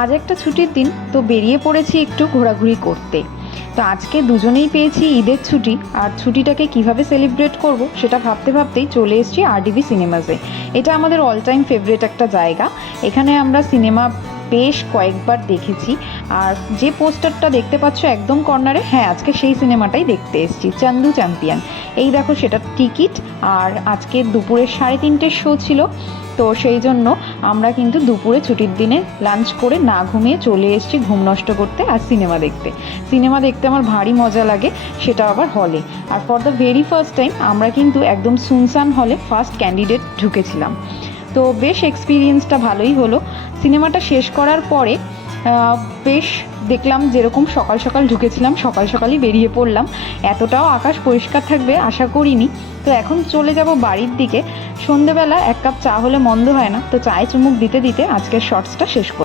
আজ একটা ছুটির দিন, তো বেরিয়ে পড়েছি একটু ঘোরাঘুরি করতে। তো আজকে দুজনেই পেয়েছি ঈদের ছুটি, আর ছুটিটাকে কিভাবে সেলিব্রেট করব সেটা ভাবতে ভাবতেই চলে এসেছি আরডিবি সিনেমাসে। এটা আমাদের অল টাইম ফেভারিট একটা জায়গা। এখানে আমরা সিনেমা বেশ কয়েকবার দেখেছি। আর যে পোস্টারটা দেখতে পাচ্ছ একদম কর্নারে, হ্যাঁ আজকে সেই সিনেমাটাই দেখতে এসেছি, চান্দু চ্যাম্পিয়ন। এই দেখো সেটার টিকিট। আর আজকে দুপুরে 3:30 শো ছিল, তো সেই জন্য আমরা কিন্তু দুপুরে ছুটির দিনে লাঞ্চ করে না ঘুমিয়ে চলে এসেছি ঘুম নষ্ট করতে আর সিনেমা দেখতে। সিনেমা দেখতে আমার ভারী মজা লাগে, সেটা আবার হলে। আর for the very first time আমরা কিন্তু একদম সুনসান হলে ফার্স্ট ক্যান্ডিডেট ঢুকেছিলাম। তো বেশ এক্সপিরিয়েন্সটা ভালোই হলো। সিনেমাটা শেষ করার পরে বেশ দেখলাম, যেরকম সকাল সকাল ঢুকেছিলাম সকাল সকালই বেরিয়ে পড়লাম। এতটাও আকাশ পরিষ্কার থাকবে আশা করিনি। তো এখন চলে যাব বাড়ির দিকে। সন্ধেবেলা এক কাপ চা হলে মন্দ হয় না, তো চায়ে চুমুক দিতে দিতে আজকের শর্টসটা শেষ করব।